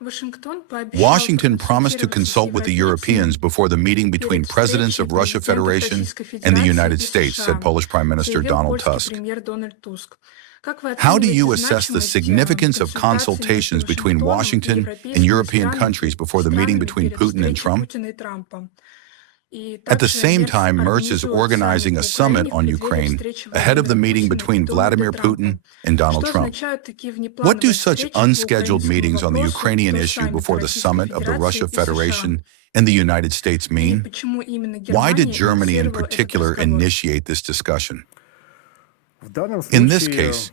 Washington promised to consult with the Europeans before the meeting between presidents of Russia Federation and the United States, said Polish Prime Minister Donald Tusk. How do you assess the significance of consultations between Washington and European countries before the meeting between Putin and Trump? At the same time, Merz is organizing a summit on Ukraine ahead of the meeting between Vladimir Putin and Donald Trump. What do such unscheduled meetings on the Ukrainian issue before the summit of the Russia Federation and the United States mean? Why did Germany in particular initiate this discussion? In this case,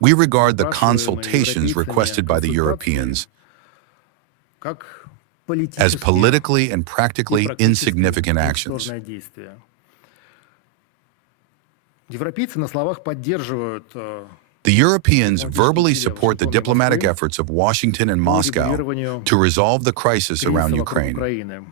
we regard the consultations requested by the Europeans as politically and practically insignificant actions. The Europeans verbally support the diplomatic efforts of Washington and Moscow to resolve the crisis around Ukraine.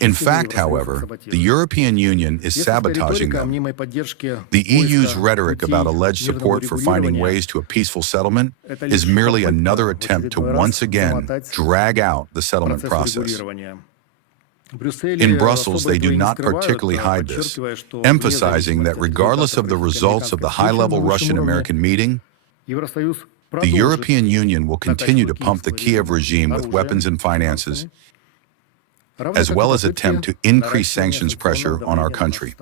In fact, however, the European Union is sabotaging them. The EU's rhetoric about alleged support for finding ways to a peaceful settlement is merely another attempt to once again drag out the settlement process. In Brussels, they do not particularly hide this, emphasizing that regardless of the results of the high-level Russian-American meeting, the European Union will continue to pump the Kiev regime with weapons and finances, as well as attempt to increase sanctions pressure on our country.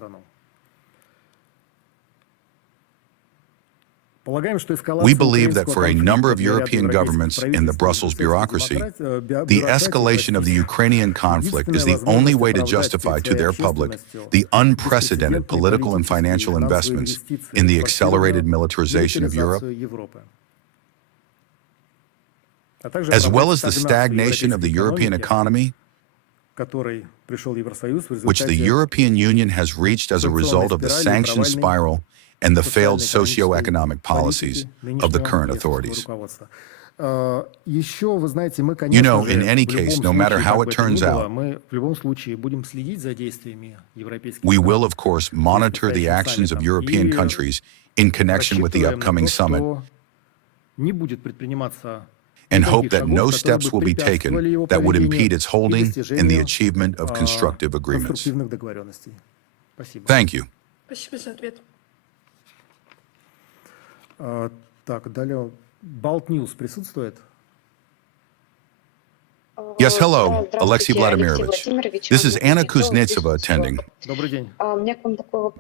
We believe that for a number of European governments and the Brussels bureaucracy, the escalation of the Ukrainian conflict is the only way to justify to their public the unprecedented political and financial investments in the accelerated militarization of Europe, as well as the stagnation of the European economy, which the European Union has reached as a result of the sanction spiral and the failed socio-economic policies of the current authorities. You know, in any case, no matter how it turns out, we will, of course, monitor the actions of European countries in connection with the upcoming summit and hope that no steps will be taken that would impede its holding and the achievement of constructive agreements. Thank you. Yes, hello, Alexei Vladimirovich. This is Anna Kuznetsova attending.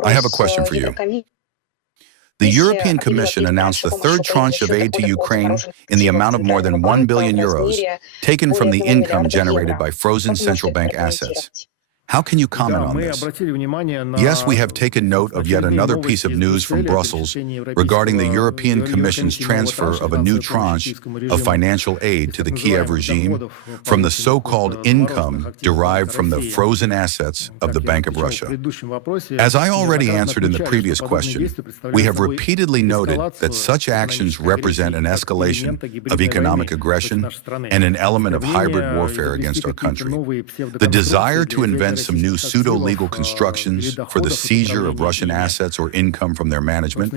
I have a question for you. The European Commission announced the third tranche of aid to Ukraine in the amount of more than 1 billion euros, taken from the income generated by frozen central bank assets. How can you comment on this? Yes, we have taken note of yet another piece of news from Brussels regarding the European Commission's transfer of a new tranche of financial aid to the Kiev regime from the so-called income derived from the frozen assets of the Bank of Russia. As I already answered in the previous question, we have repeatedly noted that such actions represent an escalation of economic aggression and an element of hybrid warfare against our country. The desire to invent some new pseudo-legal constructions for the seizure of Russian assets or income from their management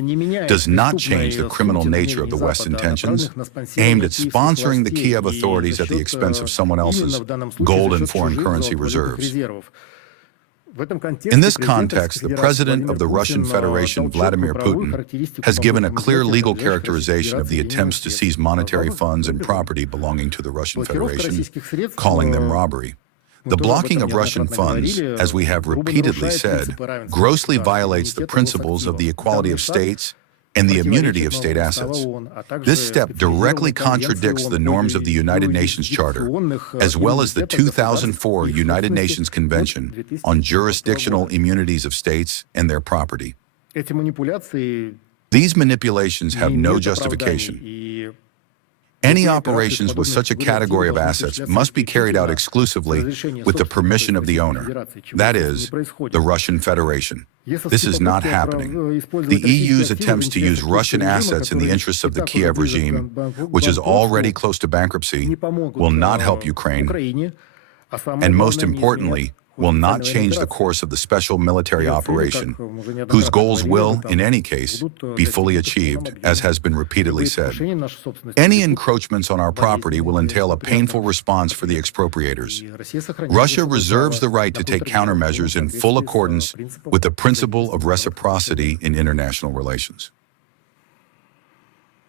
does not change the criminal nature of the West's intentions, aimed at sponsoring the Kiev authorities at the expense of someone else's gold and foreign currency reserves. In this context, the President of the Russian Federation, Vladimir Putin, has given a clear legal characterization of the attempts to seize monetary funds and property belonging to the Russian Federation, calling them robbery. The blocking of Russian funds, as we have repeatedly said, grossly violates the principles of the equality of states and the immunity of state assets. This step directly contradicts the norms of the United Nations Charter, as well as the 2004 United Nations Convention on Jurisdictional Immunities of States and their property. These manipulations have no justification. Any operations with such a category of assets must be carried out exclusively with the permission of the owner, that is, the Russian Federation. This is not happening. The EU's attempts to use Russian assets in the interests of the Kiev regime, which is already close to bankruptcy, will not help Ukraine, and most importantly, will not change the course of the special military operation, whose goals will, in any case, be fully achieved, as has been repeatedly said. Any encroachments on our property will entail a painful response for the expropriators. Russia reserves the right to take countermeasures in full accordance with the principle of reciprocity in international relations.